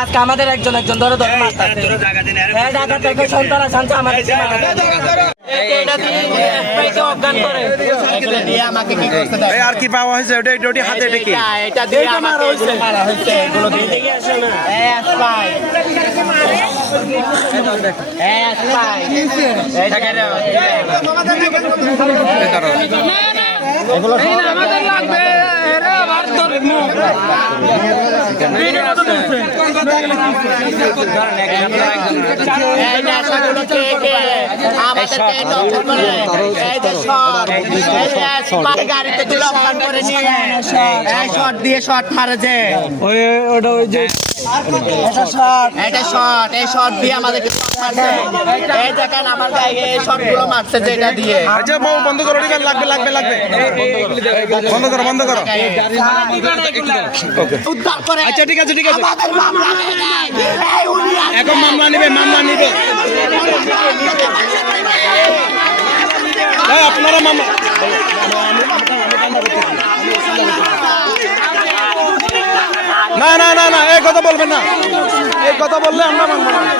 আজকে আমাদের একজন একজন ধরে ধরে মারতাছে ঢাকা থেকে সন্তান আনছে আমাদের অজ্ঞান করে আর কি পাওয়া হয়েছে ওটা হাতে ডেকে এটা দিয়ে মারা হয়েছে এগুলো দিয়ে আসে না এগুলো আমাদের লাগবে গাড়িতে শর্ট দিয়ে শর্ট মারে যে ওটা ওই যে এটা শর্ট এই শর্ট দিয়ে আমাদের এই দেখেন আমার গায়ে শর্ট গুলো মারছে যেটা দিয়ে আচ্ছা বন্ধ করো লাগবে লাগবে লাগবে বন্ধ করো বন্ধ করো উদ্ধার করে আচ্ছা ঠিক আছে ঠিক আছে আমাদের মামলা এখন মামলা নিবে আপনারা মামলা না না না না এই কথা বলবেন না এই কথা বললে আমরা মানবো না